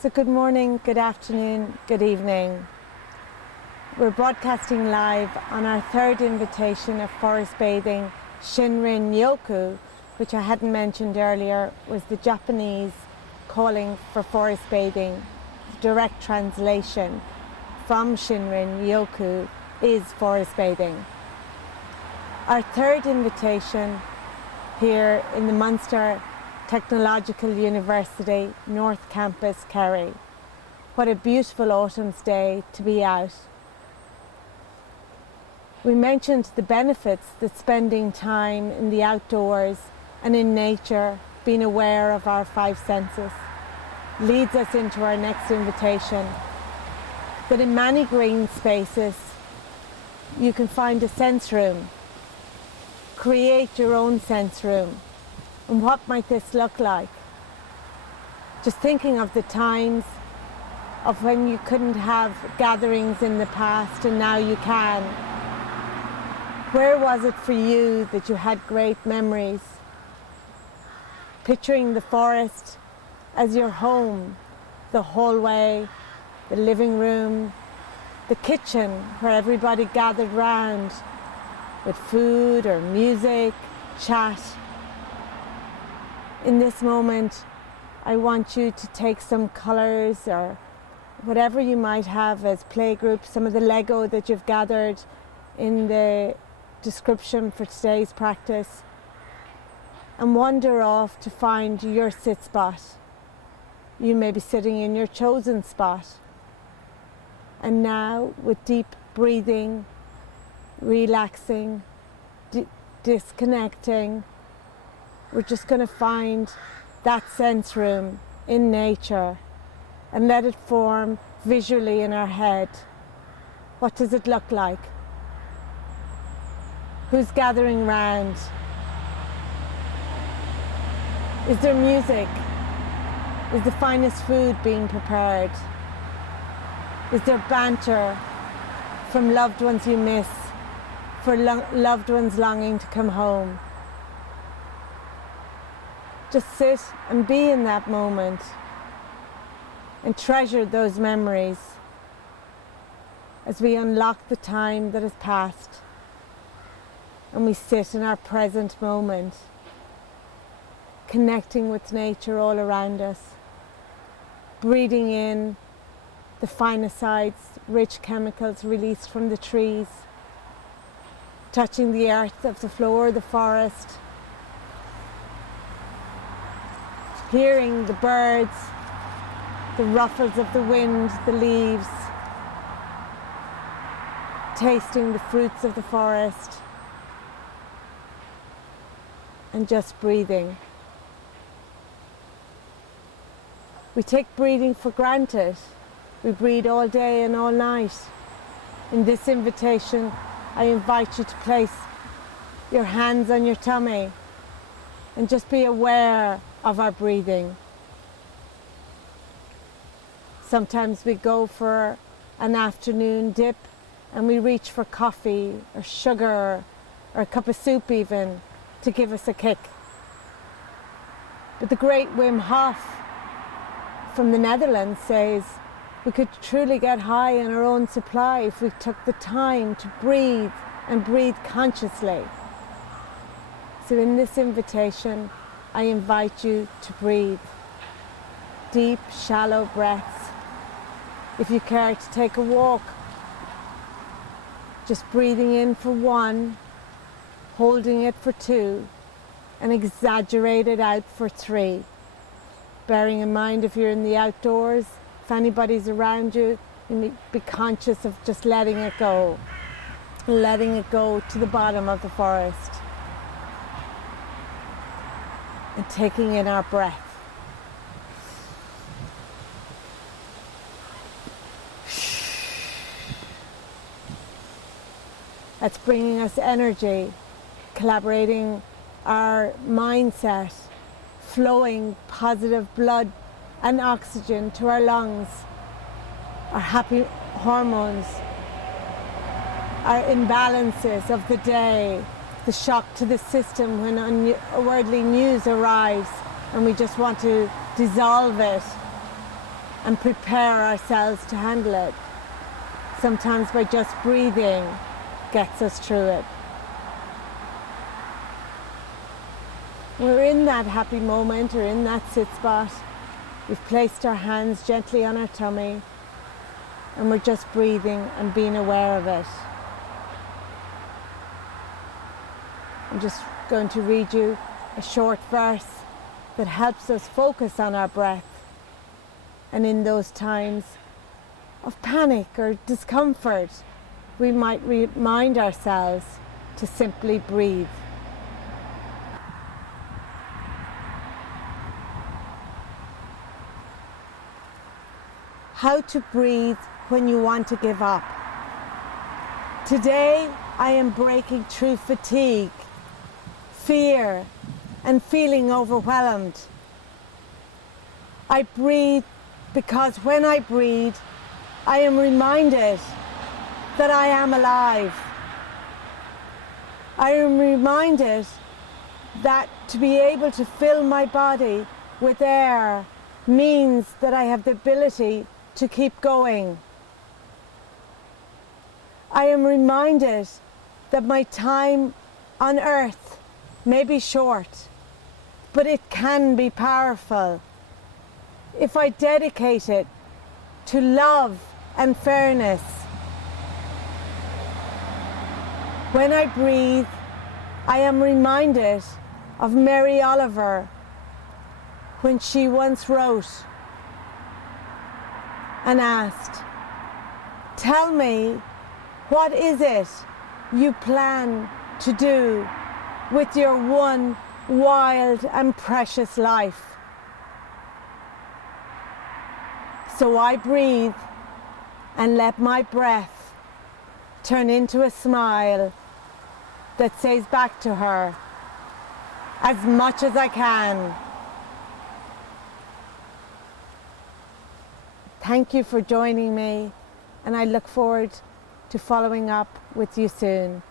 So good morning, good afternoon, good evening. We're broadcasting live on our third invitation of forest bathing, Shinrin Yoku, which I hadn't mentioned earlier, was the Japanese calling for forest bathing. Direct translation from Shinrin Yoku is forest bathing. Our third invitation here in the Munster Technological University North Campus, Kerry. What a beautiful autumn's day to be out. We mentioned the benefits that spending time in the outdoors and in nature, being aware of our five senses, leads us into our next invitation, that in many green spaces you can find a sense room. Create your own sense room. And what might this look like? Just thinking of the times of when you couldn't have gatherings in the past and now you can. Where was it for you that you had great memories? Picturing the forest as your home, the hallway, the living room, the kitchen where everybody gathered round with food or music, chat. In this moment, I want you to take some colours or whatever you might have as playgroups, some of the Lego that you've gathered in the description for today's practice, and wander off to find your sit spot. You may be sitting in your chosen spot. And now, with deep breathing, relaxing, disconnecting, we're just going to find that sense room in nature and let it form visually in our head. What does it look like? Who's gathering round? Is there music? Is the finest food being prepared? Is there banter from loved ones you miss, for loved ones longing to come home? Just sit and be in that moment and treasure those memories as we unlock the time that has passed and we sit in our present moment, connecting with nature all around us, breathing in the phenicides, rich chemicals released from the trees, touching the earth of the floor of the forest, hearing the birds, the ruffles of the wind, the leaves, tasting the fruits of the forest, and just breathing. We take breathing for granted. We breathe all day and all night. In this invitation, I invite you to place your hands on your tummy and just be aware of our breathing. Sometimes we go for an afternoon dip and we reach for coffee or sugar or a cup of soup even to give us a kick. But the great Wim Hof from the Netherlands says we could truly get high on our own supply if we took the time to breathe and breathe consciously. So in this invitation, I invite you to breathe. Deep, shallow breaths. If you care to take a walk, just breathing in for 1, holding it for 2, and exaggerate it out for 3. Bearing in mind if you're in the outdoors, if anybody's around you, you be conscious of just letting it go to the bottom of the forest. And taking in our breath. That's bringing us energy, collaborating our mindset, flowing positive blood and oxygen to our lungs, our happy hormones, our imbalances of the day, the shock to the system when unworldly news arrives and we just want to dissolve it. and prepare ourselves to handle it. Sometimes by just breathing gets us through it. We're in that happy moment or in that sit spot. We've placed our hands gently on our tummy and we're just breathing and being aware of it. I'm just going to read you a short verse that helps us focus on our breath. And in those times of panic or discomfort, we might remind ourselves to simply breathe. How to breathe when you want to give up. Today, I am breaking through fatigue, fear, and feeling overwhelmed. I breathe because when I breathe, I am reminded that I am alive. I am reminded that to be able to fill my body with air means that I have the ability to keep going. I am reminded that my time on earth may be short, but it can be powerful if I dedicate it to love and fairness. When I breathe, I am reminded of Mary Oliver when she once wrote and asked, "Tell me, what is it you plan to do with your one wild and precious life?" So I breathe and let my breath turn into a smile that says back to her, "As much as I can." Thank you for joining me, and I look forward to following up with you soon.